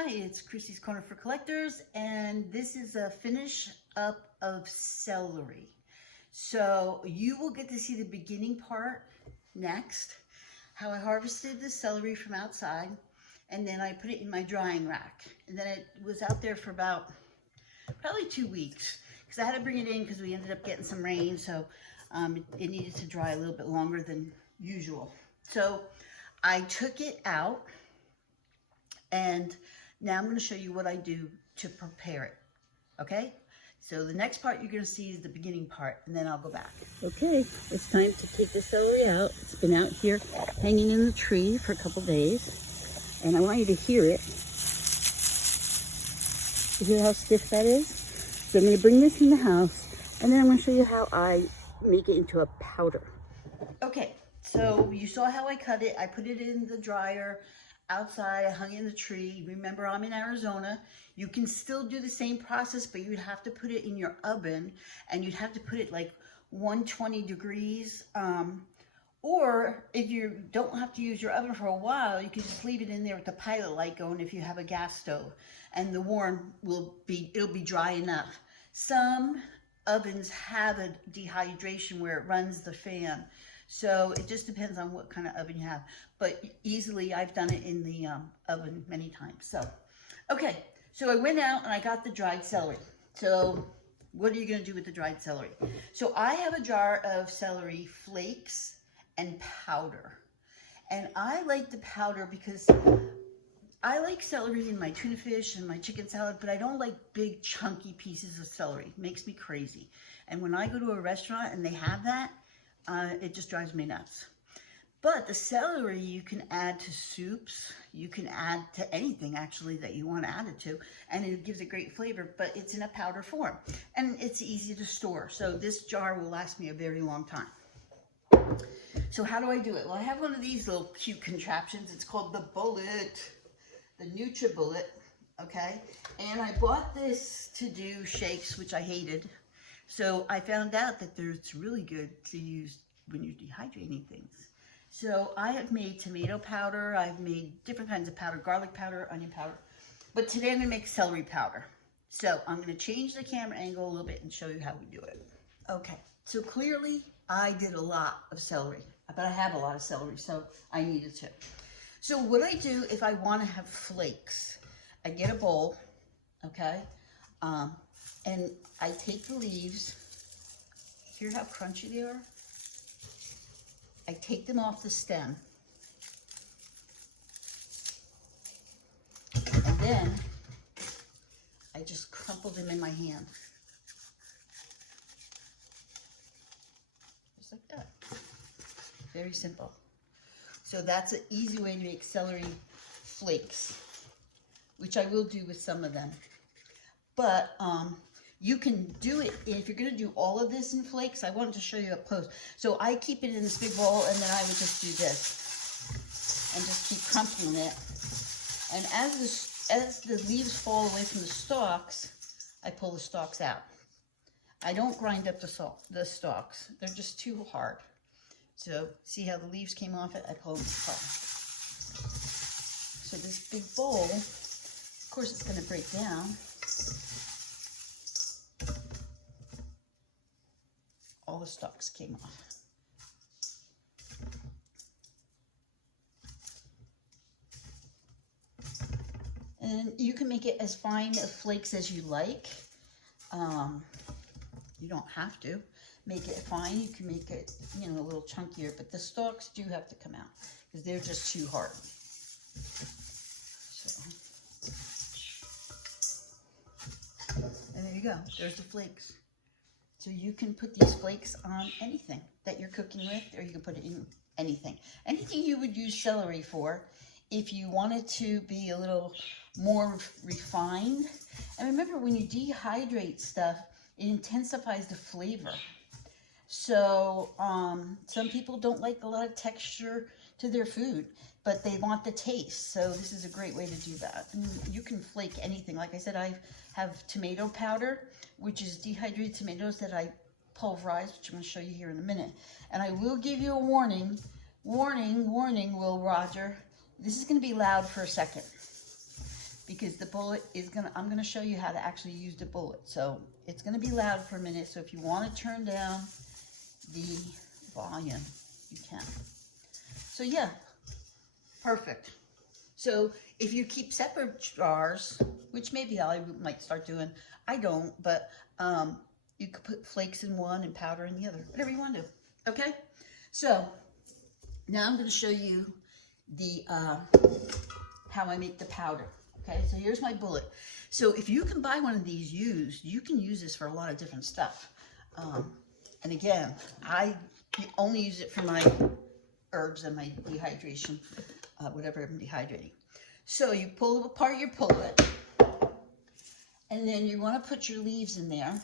Hi, it's Chrissy's Corner for Collectors, and this is a finish up of celery. So you will get to see the beginning part next, how I harvested the celery from outside, and then I put it in my drying rack. And then it was out there for about probably 2 weeks, because I had to bring it in because we ended up getting some rain, so it needed to dry a little bit longer than usual. So I took it out, and now I'm going to show you what I do to prepare it, okay? So the next part you're going to see is the beginning part, and then I'll go back. Okay, it's time to take the celery out. It's been out here hanging in the tree for a couple days, and I want you to hear it. You hear how stiff that is? So I'm going to bring this in the house, and then I'm going to show you how I make it into a powder. Okay, so you saw how I cut it. I put it in the dryer outside. I hung it in the tree. Remember, I'm in Arizona. You can still do the same process, but you'd have to put it in your oven, and you'd have to put it like 120 degrees. Or if you don't have to use your oven for a while, you can just leave it in there with the pilot light going if you have a gas stove, and the warm it'll be dry enough. Some ovens have a dehydration where it runs the fan. So it just depends on what kind of oven you have. But easily, I've done it in the oven many times. So, okay. So I went out and I got the dried celery. So what are you going to do with the dried celery? So I have a jar of celery flakes and powder. And I like the powder because I like celery in my tuna fish and my chicken salad, but I don't like big chunky pieces of celery. It makes me crazy. And when I go to a restaurant and they have that, it just drives me nuts. But the celery you can add to soups, you can add to anything actually that you want to add it to, and it gives a great flavor, but it's in a powder form. And it's easy to store, so this jar will last me a very long time. So how do I do it? Well, I have one of these little cute contraptions. It's called the Bullet, the NutriBullet, okay? And I bought this to do shakes, which I hated. So I found out that it's really good to use when you're dehydrating things. So I have made tomato powder. I've made different kinds of powder, garlic powder, onion powder. But today I'm going to make celery powder. So I'm going to change the camera angle a little bit and show you how we do it. Okay, so clearly I did a lot of celery, but I have a lot of celery, so I needed to. So what I do if I want to have flakes, I get a bowl, okay? And I take the leaves. Hear how crunchy they are? I take them off the stem. And then I just crumple them in my hand. Just like that. Very simple. So that's an easy way to make celery flakes, which I will do with some of them. But you can do it, if you're going to do all of this in flakes, I wanted to show you up close. So I keep it in this big bowl, and then I would just do this and just keep crumpling it. And as the leaves fall away from the stalks, I pull the stalks out. I don't grind up the stalks. They're just too hard. So see how the leaves came off it? I pull them apart. So this big bowl, of course it's going to break down. All the stalks came off. And you can make it as fine of flakes as you like. You don't have to make it fine. You can make it, a little chunkier, but the stalks do have to come out because they're just too hard. So, and there you go. There's the flakes. So you can put these flakes on anything that you're cooking with, or you can put it in anything. Anything you would use celery for if you wanted to be a little more refined. And remember, when you dehydrate stuff, it intensifies the flavor. So some people don't like a lot of texture to their food, but they want the taste. So this is a great way to do that. And you can flake anything. Like I said, I have tomato powder, which is dehydrated tomatoes that I pulverize, which I'm going to show you here in a minute. And I will give you a warning. Warning, Will Roger. This is going to be loud for a second. because the bullet is I'm gonna show you how to actually use the bullet. So it's gonna be loud for a minute. So if you want to turn down the volume, you can. So yeah, perfect. So if you keep separate jars, which maybe I might start doing, I don't, but you could put flakes in one and powder in the other, whatever you want to do, okay? So now I'm going to show you the how I make the powder, okay? So here's my bullet. So if you can buy one of these used, you can use this for a lot of different stuff. And again, I only use it for my herbs and my dehydration, whatever I'm dehydrating. So you pull apart your bullet, and then you want to put your leaves in there.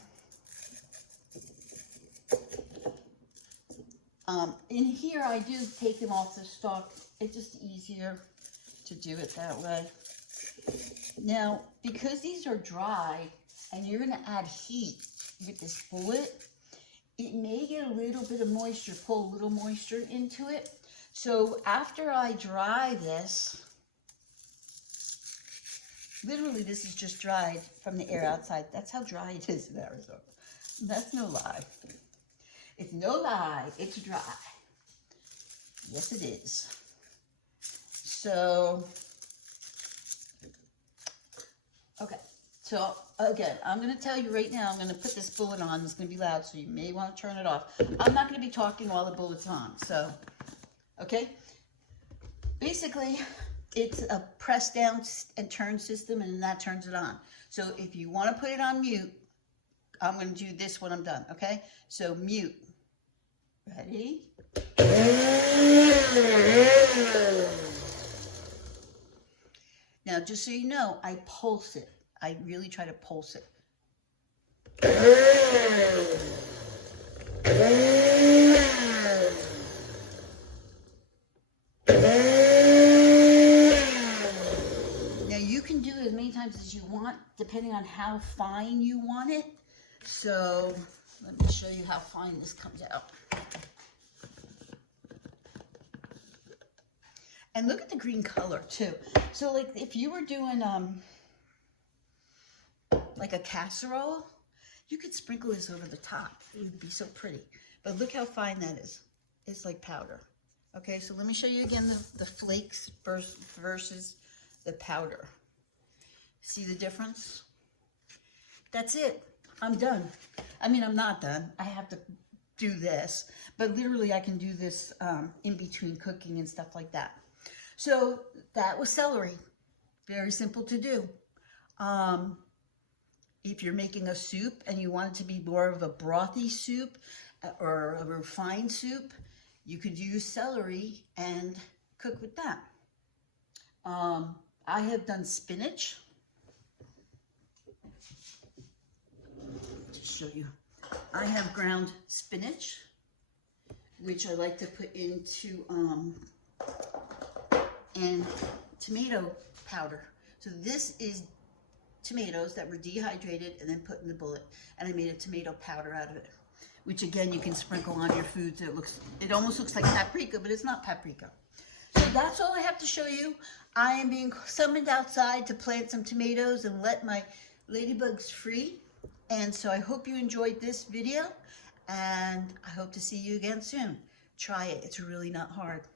In here, I do take them off the stalk. It's just easier to do it that way. Now, because these are dry and you're going to add heat with this bullet, it may get a little bit of moisture, pull a little moisture into it. So after I dry this, literally this is just dried from the air outside. That's how dry it is in Arizona. That's no lie. It's no lie, it's dry. Yes, it is. So, okay. So, again, I'm going to tell you right now, I'm going to put this bullet on. It's going to be loud, so you may want to turn it off. I'm not going to be talking while the bullet's on, so, okay? Basically, it's a press down and turn system, and that turns it on. So, if you want to put it on mute, I'm going to do this when I'm done, okay? So, mute. Ready? Now, just so you know, I pulse it. I really try to pulse it. Now, you can do it as many times as you want, depending on how fine you want it. So, let me show you how fine this comes out. And look at the green color too. So like if you were doing like a casserole, you could sprinkle this over the top. It would be so pretty. But look how fine that is. It's like powder. Okay, so let me show you again the flakes versus the powder. See the difference? That's it. I'm done. I mean, I'm not done. I have to do this. But literally I can do this in between cooking and stuff like that. So that was celery. Very simple to do. If you're making a soup and you want it to be more of a brothy soup or a refined soup, you could use celery and cook with that. I have done spinach. Just show you. I have ground spinach, which I like to put into and tomato powder. So this is tomatoes that were dehydrated and then put in the bullet, and I made a tomato powder out of it, which again you can sprinkle on your food. So it almost looks like paprika, but it's not paprika. So that's all I have to show you. I am being summoned outside to plant some tomatoes and let my ladybugs free. And so I hope you enjoyed this video, and I hope to see you again soon. Try it. It's really not hard.